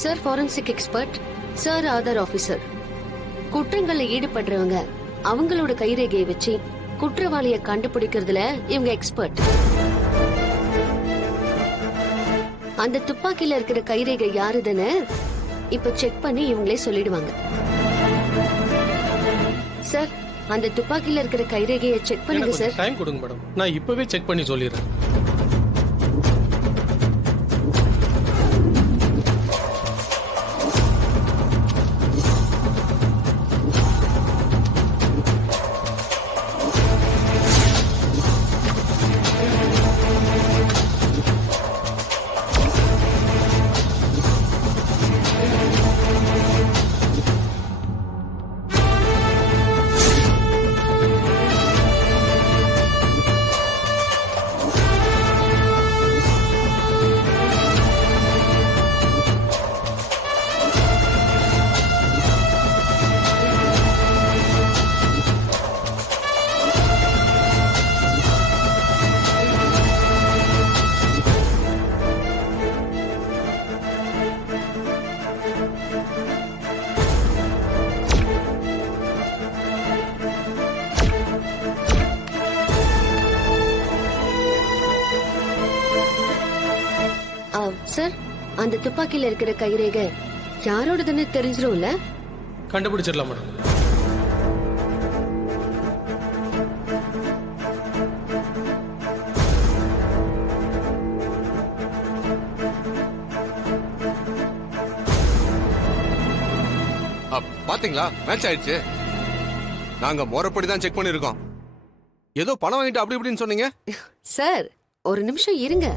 Sir forensic expert, sir Aadhaar officer. குற்றங்கள்ல ஈடுபடுறவங்க அவங்களோட கைரேகையை வச்சு குற்றவாளிய கண்டுபிடிக்கிறதுல இவங்க எக்ஸ்பர்ட். அந்த துப்பாக்கில இருக்கிற கைரேகை யாருதுன்னு இப்ப செக் பண்ணி இவங்களே சொல்லிடுவாங்க. சார், அந்த துப்பாக்கில இருக்கிற கைரேகையை செக் பண்ணுங்க சார். டைம் கொடுங்க மேடம், நான் இப்பவே செக் பண்ணி சொல்லிடுறேன். சார், அந்த துப்பாக்கில இருக்கிற கைரேகை யாரோடதுன்னு தெரிஞ்சிரும்ல? கண்டுபிடிச்சிடலாம் மேடம். பாத்தீங்களா, மேட்ச் ஆயிடுச்சு. நாங்க முறைப்படி தான் செக் பண்ணிருக்கோம். ஏதோ பணம் வாங்கிட்டு அப்படி இப்படின்னு சொன்னீங்க. சார், ஒரு நிமிஷம் இருங்க.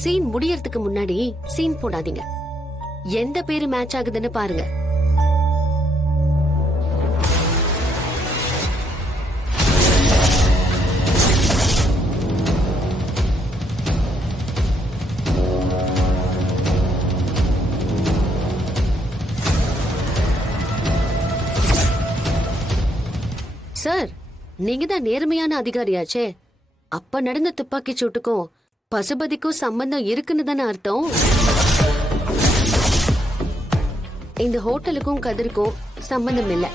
சீன் முடியறதுக்கு முன்னாடி சீன் போடாதீங்க. எந்த பேரு மேட்ச் ஆகுதுன்னு பாருங்க. சார், நீங்க தான் நேர்மையான அதிகாரியாச்சே. அப்ப நடந்த துப்பாக்கி சூட்டுக்கும் பசுபதிக்கும் சம்பந்தம் இருக்குன்னு தானே அர்த்தம்? இந்த ஹோட்டலுக்கும் கதிருக்கும் சம்பந்தம் இல்ல.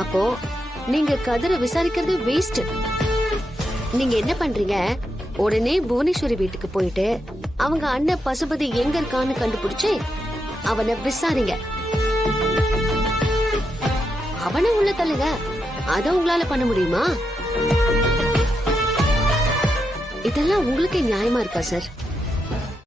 அப்போ நீங்க கதிரை விசாரிக்கிறது வேஸ்ட். நீங்க என்ன பண்றீங்க, உடனே புவனேஸ்வரி வீட்டுக்கு போயிட்டு அவங்க அண்ணன் பசுபதி எங்க இருக்கான்னு கண்டுபிடிச்சு அவனை விசாரிங்க. அவனை உள்ள தள்ளுங்க. அத உங்களால பண்ண முடியுமா? இதெல்லாம் உங்களுக்கே நியாயமா இருக்கா சார்?